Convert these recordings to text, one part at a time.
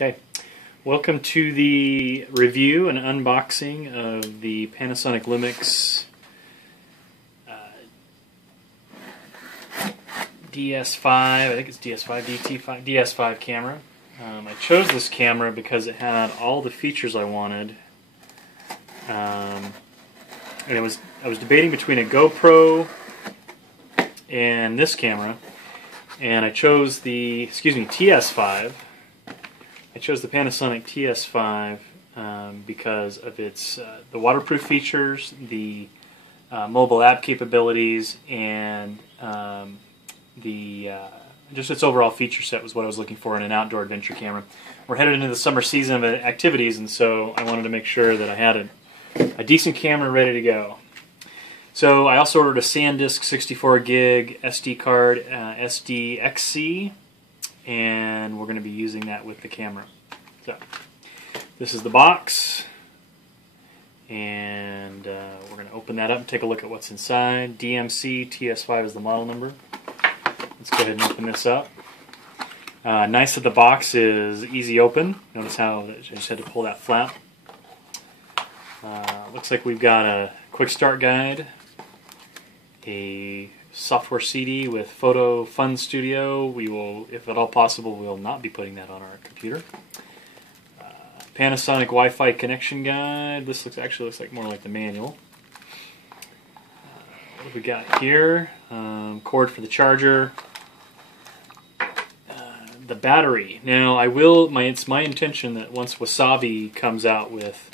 Okay, welcome to the review and unboxing of the Panasonic Lumix DS5, I think it's DS5, DT5, DS5 camera. I chose this camera because it had all the features I wanted. And I was debating between a GoPro and this camera, and I chose the TS5. I chose the Panasonic TS5 because of its the waterproof features, the mobile app capabilities, and just its overall feature set was what I was looking for in an outdoor adventure camera. We're headed into the summer season of activities, and so I wanted to make sure that I had a decent camera ready to go. So I also ordered a SanDisk 64 gig SD card, SDXC, and we're going to be using that with the camera. So this is the box, and we're going to open that up and take a look at what's inside. DMC-TS5 is the model number. Let's go ahead and open this up. Nice that the box is easy open. Notice how I just had to pull that flap. Looks like we've got a quick start guide, a software CD with Photo Fun Studio. We will, if at all possible, we will not be putting that on our computer. Panasonic Wi-Fi connection guide. This actually looks like more like the manual. What have we got here? Cord for the charger. The battery. Now, it's my intention that once Wasabi comes out with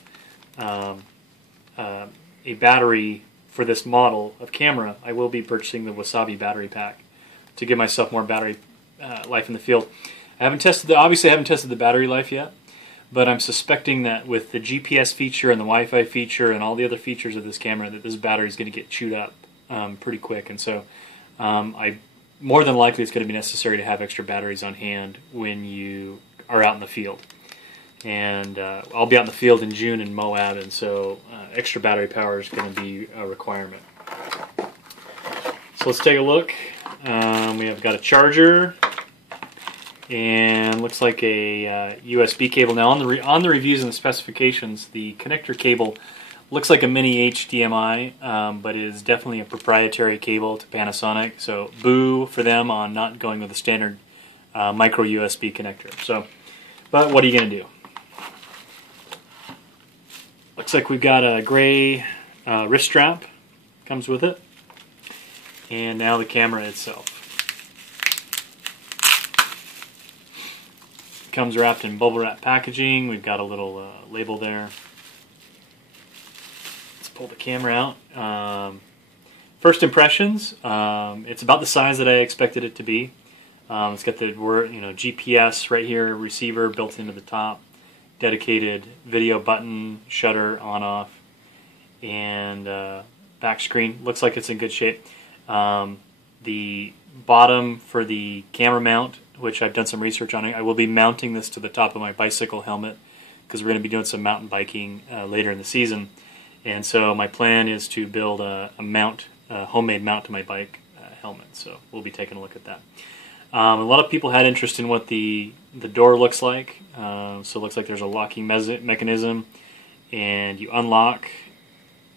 a battery for this model of camera, I will be purchasing the Wasabi battery pack to give myself more battery life in the field. Obviously I haven't tested the battery life yet, but I'm suspecting that with the GPS feature and the Wi-Fi feature and all the other features of this camera, that this battery is going to get chewed up pretty quick, and so more than likely it's going to be necessary to have extra batteries on hand when you are out in the field. And I'll be out in the field in June in Moab, and so extra battery power is going to be a requirement. So let's take a look. We have got a charger, and looks like a USB cable. Now on the reviews and the specifications, the connector cable looks like a mini HDMI, but is definitely a proprietary cable to Panasonic. So boo for them on not going with a standard micro USB connector. So, but what are you going to do? Looks like we've got a gray wrist strap, comes with it, and now the camera itself. Comes wrapped in bubble wrap packaging. We've got a little label there. Let's pull the camera out. First impressions, it's about the size that I expected it to be. It's got the GPS right here, receiver built into the top. Dedicated video button, shutter on off, and back screen. Looks like it's in good shape. The bottom for the camera mount, which I've done some research on it, I will be mounting this to the top of my bicycle helmet because we're going to be doing some mountain biking later in the season, and so my plan is to build a homemade mount to my bike helmet, so we'll be taking a look at that. A lot of people had interest in what the door looks like. So it looks like there's a locking mechanism, and you unlock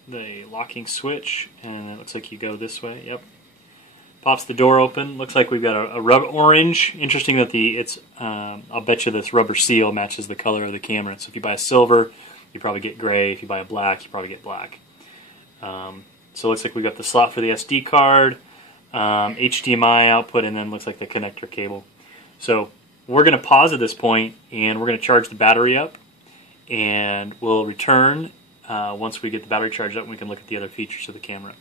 the locking switch, and it looks like you go this way. Yep. Pops the door open. Looks like we've got a rubber orange. Interesting that I'll bet you this rubber seal matches the color of the camera. So if you buy a silver, you probably get gray. If you buy a black, you probably get black. So it looks like we've got the slot for the SD card. HDMI output, and then looks like the connector cable. So we're going to pause at this point, and we're going to charge the battery up, and we'll return once we get the battery charged up, and we can look at the other features of the camera.